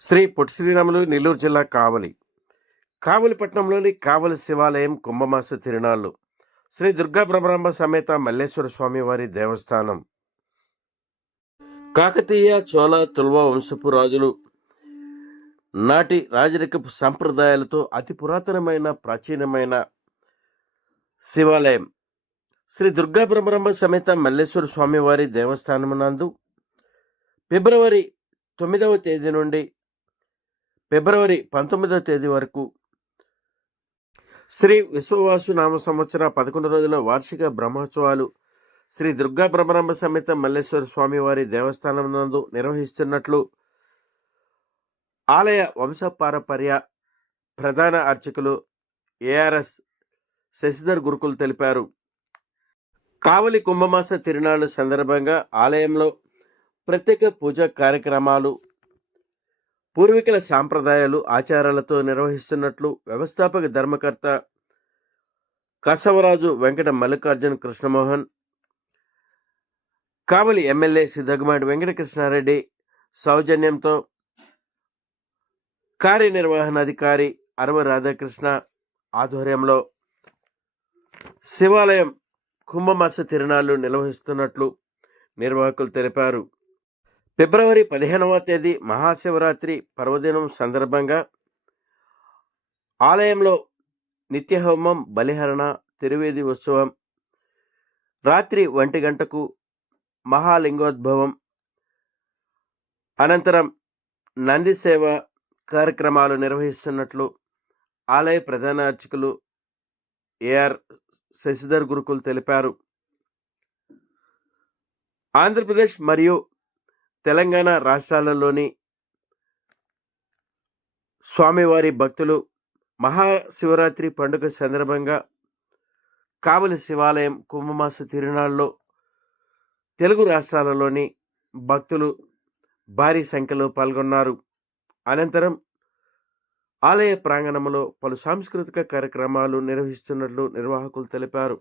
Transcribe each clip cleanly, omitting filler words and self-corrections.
శ్రీ పొట్టి శ్రీరాములు నెల్లూరు జిల్లా కావలి పట్టణంలోని కావలి శివాలయం కుంభమాస తిరునాళ్ళు శ్రీ దుర్గా బ్రహ్మరాంబ సమేత మల్లేశ్వర స్వామి వారి దేవస్థానం కాకతీయ చోళ తుల్వ వంశపు రాజులు నాటి రాజరికపు సంప్రదాయాలతో అతి పురాతనమైన ప్రాచీనమైన శివాలయం శ్రీ దుర్గా బ్రహ్మరాంబ సమేత మల్లేశ్వర స్వామి వారి దేవస్థానమునందు ఫిబ్రవరి 9వ తేదీ నుండి ఫిబ్రవరి 19వ తేదీ వరకు శ్రీ విశ్వవాసు నామ సంవత్సర 11 రోజుల వార్షిక బ్రహ్మోత్సవాలు శ్రీ దుర్గా బ్రహ్మరాంబ సమేత మల్లేశ్వర స్వామి వారి దేవస్థానం నందు నిర్వహిస్తున్నట్లు ఆలయ వంశపారపర్య ప్రధాన అర్చకులు ఏఆర్ఎస్ శశిధర్ గురుకుల్ తెలిపారు. కావలి కుంభమాస తిరునాళ్ల సందర్భంగా ఆలయంలో ప్రత్యేక పూజా కార్యక్రమాలు పూర్వీకుల సాంప్రదాయాలు ఆచారాలతో నిర్వహిస్తున్నట్లు వ్యవస్థాపక ధర్మకర్త కసవరాజు వెంకట మల్లికార్జున కృష్ణమోహన్, కావలి ఎమ్మెల్యే సిద్ధగుమాడి వెంకటకృష్ణారెడ్డి సౌజన్యంతో కార్యనిర్వహణాధికారి అరవ రాధాకృష్ణ ఆధ్వర్యంలో శివాలయం కుంభమాస తిరునాళ్లు నిర్వహిస్తున్నట్లు నిర్వాహకులు తెలిపారు. ఫిబ్రవరి 15వ తేదీ మహాశివరాత్రి పర్వదినం సందర్భంగా ఆలయంలో నిత్యహోమం, బలిహరణ, తిరువేది ఉత్సవం, రాత్రి 1 గంటకు మహాలింగోద్భవం, అనంతరం నంది సేవ కార్యక్రమాలు నిర్వహిస్తున్నట్లు ఆలయ ప్రధాన అర్చకులు ఏఆర్ శశిధర్ గురుకుల్ తెలిపారు. ఆంధ్రప్రదేశ్ మరియు తెలంగాణ రాష్ట్రాలలోని స్వామివారి భక్తులు మహాశివరాత్రి పండుగ సందర్భంగా కావలి శివాలయం కుంభమాస తిరునాళ్ళలో తెలుగు రాష్ట్రాలలోని భక్తులు భారీ సంఖ్యలో పాల్గొన్నారు. అనంతరం ఆలయ ప్రాంగణంలో పలు సాంస్కృతిక కార్యక్రమాలు నిర్వహిస్తున్నట్లు నిర్వాహకులు తెలిపారు.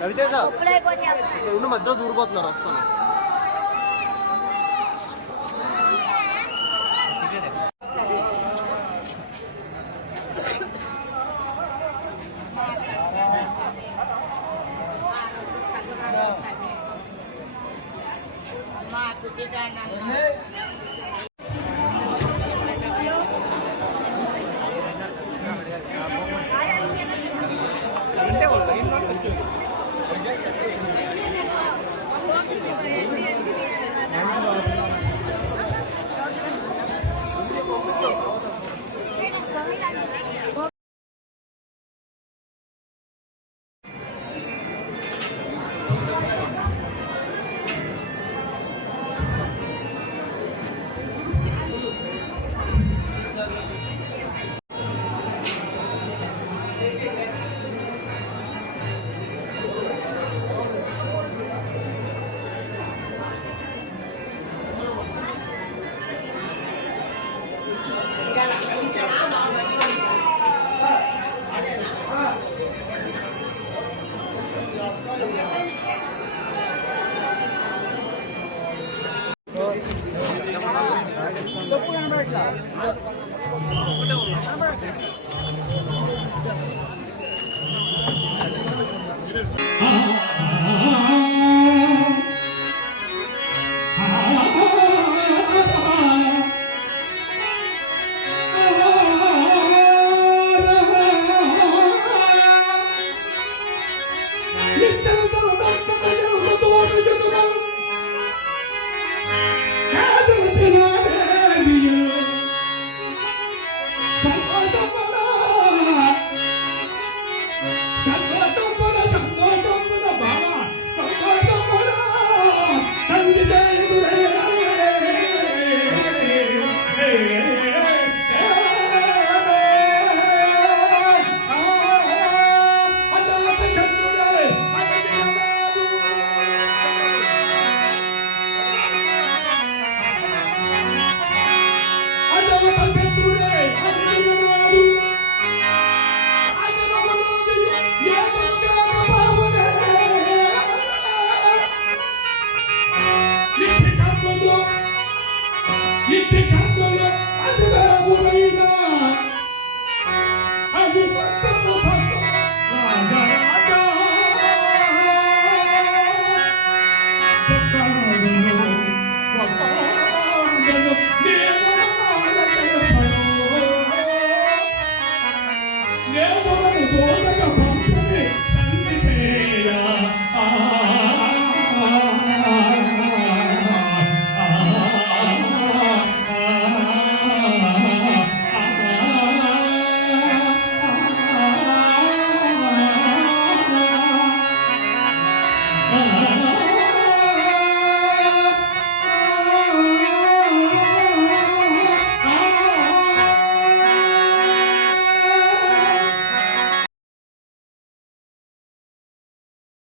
రవితేజ రెండు మధ్యలో దూరిపోతున్నారు, వస్తాను.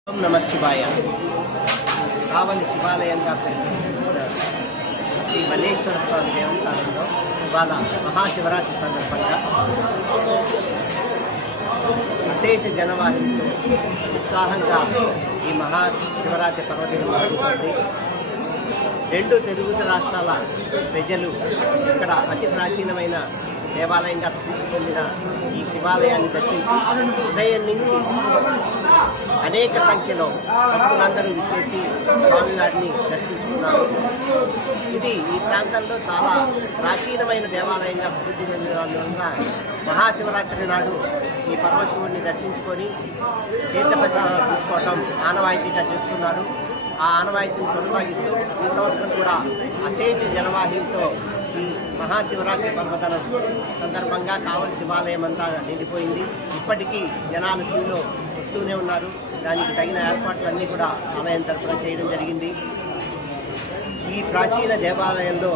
నమ శివాయ. కావలి శివాలయంగా పిలువబడుతున్న శ్రీ మల్లేశ్వర స్వామి దేవస్థానంలో ఇవాళ మహాశివరాత్రి సందర్భంగా విశేష జనవాహినితో ఉత్సాహంగా ఈ మహాశివరాత్రి పర్వదినం జరుగుతుంది. రెండు తెలుగు రాష్ట్రాల ప్రజలు ఇక్కడ అతి ప్రాచీనమైన దేవాలయంగా ప్రసిద్ధి పొందిన ఈ శివాలయాన్ని దర్శించి ఉదయం నుంచి అనేక సంఖ్యలో భక్తులందరూ విచ్చేసి స్వామివారిని దర్శించుకున్నారు. ఇది ఈ ప్రాంతంలో చాలా ప్రాచీనమైన దేవాలయంగా ప్రసిద్ధి పొందిన మహాశివరాత్రి నాడు ఈ పరమశివుడిని దర్శించుకొని తీర్థప్రసాదాలు తీసుకోవటం ఆనవాయితీగా చేస్తున్నారు. ఆ ఆనవాయితీని కొనసాగిస్తూ ఈ సంవత్సరం కూడా అశేష జనవాహినితో ఈ మహాశివరాత్రి పర్వదినం సందర్భంగా కావలి శివాలయం అంతా నిండిపోయింది. ఇప్పటికీ జనాలు క్యూలో వస్తూనే ఉన్నారు. దానికి తగిన ఏర్పాట్లన్నీ కూడా ఆలయం తరఫున చేయడం జరిగింది. ఈ ప్రాచీన దేవాలయంలో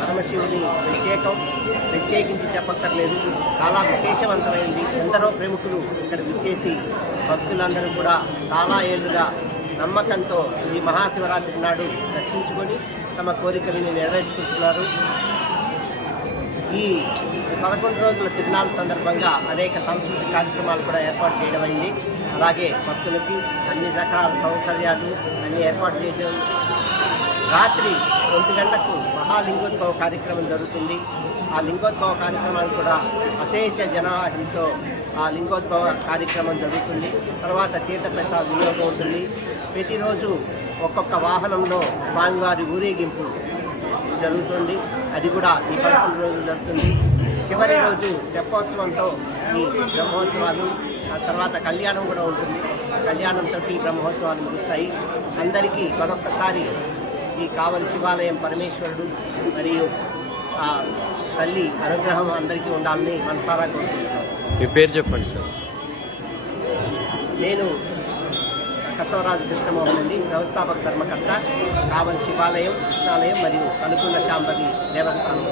పరమశివుని ప్రత్యేకించి చెప్పక్కర్లేదు, చాలా విశేషవంతమైంది. ఎందరో ప్రముఖులు ఇక్కడ విచ్చేసి భక్తులందరూ కూడా చాలా ఏళ్లుగా నమ్మకంతో ఈ మహాశివరాత్రి నాడు దర్శించుకొని తమ కోరికలను నెరవేర్చుకుంటున్నారు. ఈ 11 రోజుల తిరునాళ్ళ సందర్భంగా అనేక సాంస్కృతిక కార్యక్రమాలు కూడా ఏర్పాటు చేయడం అయింది. అలాగే భక్తులకి అన్ని రకాల సౌకర్యాలు అన్ని ఏర్పాటు చేసాం. రాత్రి 1 గంటకు మహాలింగోద్భవ కార్యక్రమం జరుగుతుంది. ఆ లింగోద్భవ కార్యక్రమాన్ని కూడా అశేష జనాభాతో ఆ లింగోద్భవ కార్యక్రమం జరుగుతుంది. తర్వాత తీర్థప్రసాద వినియోగం ఉంటుంది. ప్రతిరోజు ఒక్కొక్క వాహనంలో స్వామివారి ఊరేగింపు జరుగుతుంది. అది కూడా ఈ 11 రోజులు జరుగుతుంది. చివరి రోజు తెప్పోత్సవంతో ఈ బ్రహ్మోత్సవాలు, ఆ తర్వాత కళ్యాణం కూడా ఉంటుంది. కళ్యాణంతో ఈ బ్రహ్మోత్సవాలు ముగుస్తాయి. అందరికీ మరొక్కసారి ఈ కావలి శివాలయం పరమేశ్వరుడు మరియు ఆ తల్లి అనుగ్రహం అందరికీ ఉండాలని మనసారా కోరుకుంటున్నాను. మీ పేరు చెప్పండి సార్. నేను కసవరాజు కృష్ణమోహన్ అండి, వ్యవస్థాపక ధర్మకర్త, కావలి శివాలయం, కృష్ణాలయం మరియు కనుకున్న శాంబవి దేవస్థానం.